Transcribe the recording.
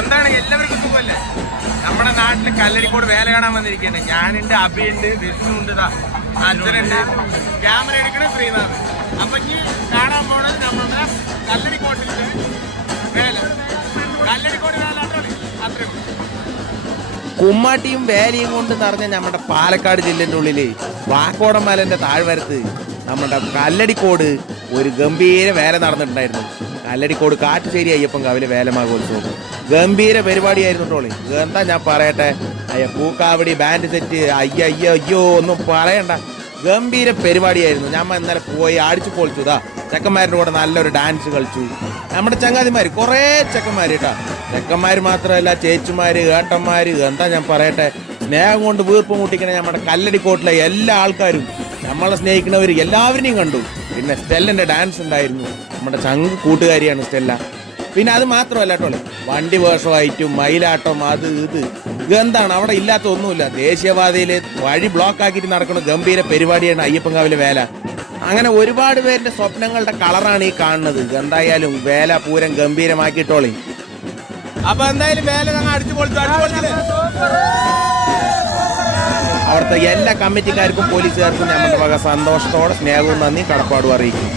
എന്താണ്? എല്ലാവർക്കും സുഖമല്ലേ? നമ്മുടെ നാട്ടിൽ കല്ലടിക്കോട് വേല കാണാൻ വന്നിരിക്കുകയാണ്. ഞാനുണ്ട് അബിയുണ്ട് വിഷ്ണു ഉണ്ട് ഇതാ അച്ഛനുണ്ട്. ക്യാമറ എടുക്കണ ശ്രീനാഥ്. അപ്പൊ ഈ കാണാൻ പോണത് നമ്മുടെ കല്ലടിക്കോട്ടിന്റെ വേല. കല്ലടിക്കോട് വേല അത്രേ അത്രേ ഉള്ളൂ. കുമ്മാട്ടിയും വേലയും കൊണ്ട് നിറഞ്ഞ നമ്മുടെ പാലക്കാട് ജില്ലേന്റെ ഉള്ളിൽ വാക്കോടമലന്റെ താഴ്വരത്ത് നമ്മുടെ കല്ലടിക്കോട് ഒരു ഗംഭീര വേല നടന്നിട്ടുണ്ടായിരുന്നു. കല്ലടിക്കോട് കാട്ടുശ്ശേരി അയ്യപ്പൻ കാവിലെ വേലമാഘോത്സവം ഗംഭീര പരിപാടിയായിരുന്നു ടോളി എന്താ ഞാൻ പറയട്ടെ? അയ്യ പൂക്കാവടി ബാൻഡ് സെറ്റ് അയ്യ അയ്യോ അയ്യോ ഒന്നും പറയണ്ട. ഗംഭീര പരിപാടിയായിരുന്നു. ഞാൻ ഇന്നലെ പോയി അടിച്ചു പൊളിച്ചു. ഇതാ ചെക്കന്മാരുടെ കൂടെ നല്ലൊരു ഡാൻസ് കളിച്ചു. നമ്മുടെ ചങ്ങാതിമാർ കുറേ ചെക്കന്മാര് കേട്ടാ ചെക്കന്മാര് മാത്രമല്ല ചേച്ചിമാര് ഏട്ടന്മാര് എന്താ ഞാൻ പറയട്ടെ? സ്നേഹം കൊണ്ട് വീർപ്പ് മുട്ടിക്കണ നമ്മുടെ കല്ലടിക്കോട്ടിലെ എല്ലാ ആൾക്കാരും നമ്മളെ സ്നേഹിക്കുന്നവർ എല്ലാവരെയും കണ്ടു. പിന്നെ സ്റ്റെല്ലിന്റെ ഡാൻസ് ഉണ്ടായിരുന്നു. നമ്മുടെ ചങ്ക് കൂട്ടുകാരിയാണ് സ്റ്റെല്ല. പിന്നെ അത് മാത്രമല്ല കേട്ടോ വണ്ടി വേഷമായിട്ടും മയിലാട്ടം അത് ഇത്. ഇതെന്താണ് അവിടെ ഇല്ലാത്ത ഒന്നുമില്ല. ദേശീയപാതയിൽ വഴി ബ്ലോക്ക് ആക്കിയിട്ട് നടക്കുന്ന ഗംഭീര പരിപാടിയാണ് അയ്യപ്പങ്കാവിലെ വേല. അങ്ങനെ ഒരുപാട് പേരുടെ സ്വപ്നങ്ങളുടെ കളറാണ് ഈ കാണുന്നത്. എന്തായാലും വേല പൂരം ഗംഭീരമാക്കിയിട്ടോളി. അപ്പൊ എന്തായാലും വേല ഞങ്ങൾ അടിച്ചു പൊളിച്ചു അടിച്ചു പൊളിച്ചില്ലേ അവിടുത്തെ എല്ലാ കമ്മിറ്റിക്കാർക്കും പോലീസുകാർക്കും ഞങ്ങളുടെ വക സന്തോഷത്തോടെ സ്നേഹവും നന്ദി കടപ്പാടും അറിയിക്കും